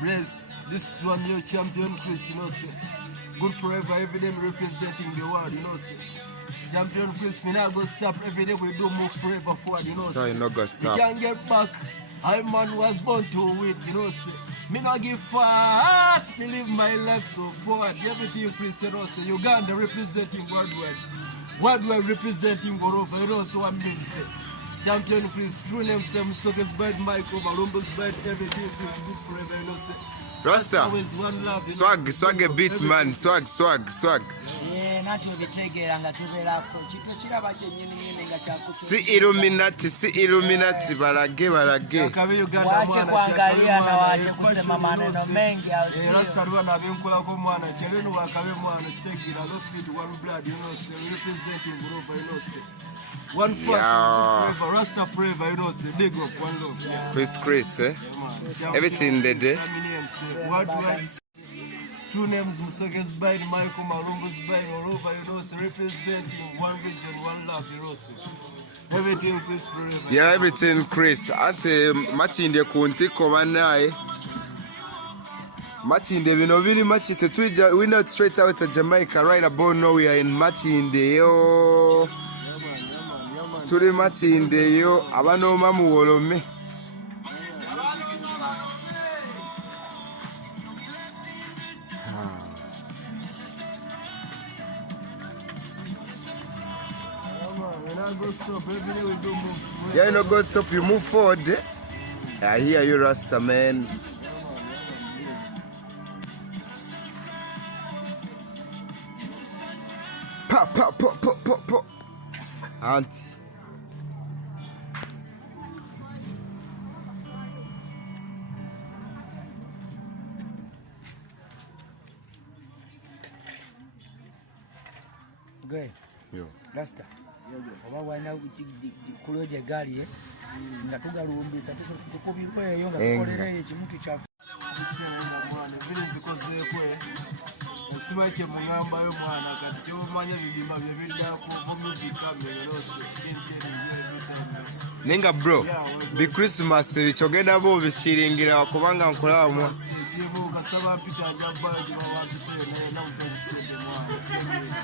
Bless. This is one new Champion Kris, you know, sir. Good forever, every day representing the world, you know, sir. Champion Kris, me not go stop. Every day we do move forever forward, you know, so you not go stop. We can't get back. I man was born to win, you know, sir. Me not give fuck. Me live my life so forward. Everything Kris, you know, sir. Uganda representing worldwide. Worldwide representing all over, you know, so what I mean, sir. Champion Kris, true name, Sam Sockets bad Michael, Balumbo's bad, everything Kris, good forever, you know, sir. Rasta, swag a bit, man, swag. Si Illuminati, balage. Wache kuangalia na wache kusema maneno mengi au sio? Rasta ruwa na binkula kwa mwana, chelenu wakawe mwana, chitegira, love feed, one blood, you know, representing Buruva, you know, one forever, Rasta forever, you know, big up, one love. Kris, eh? Everything they do. Two names, Musoge's bide, Michael Malumbo's bide, all over, you know, representing one region, one love, you know, everything Kris forever. Yeah, everything Kris. Ante machinde kuntiko banaye. Machinde bino biri machite tuja we not straight out of Jamaica right about now we are in Machinde yo. Turi Machinde yo abano mamu wolome. Yeah, you know, go stop, you move forward. I hear you, Rasta, man. Pop. Aunt. Good. Yo. Rasta. Oba wana kuloje gali nga tugalumbisa tukubikwe yo nga tukolera ekimutu kyafu vile zikozekwe sibache mungamba yo mwana kati kyomanya bibimba byebidako mu muzika melose Nenga bro bi Christmas bichogenda bo bichiringira kubanga nkolaba mu chibu kasaba pita jamba jibawabise na mpensede mwana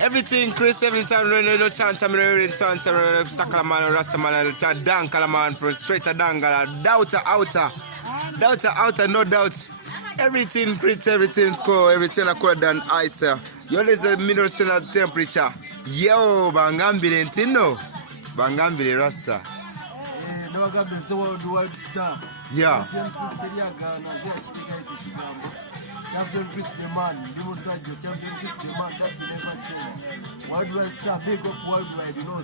everything Kris, every time no chance I'm in chance Sacramento Rastaman Dankalaman for straight a dangala outer no doubts. Everything Kris, everything's cool, everything I could than ice. You always a middle temperature. Yo, Bangambile Tino. Bangambile Rasta. No government the world star. Yeah. Champion Kris the Man, Champion Kris the Man, that will never change. Worldwide star, big up worldwide, you know.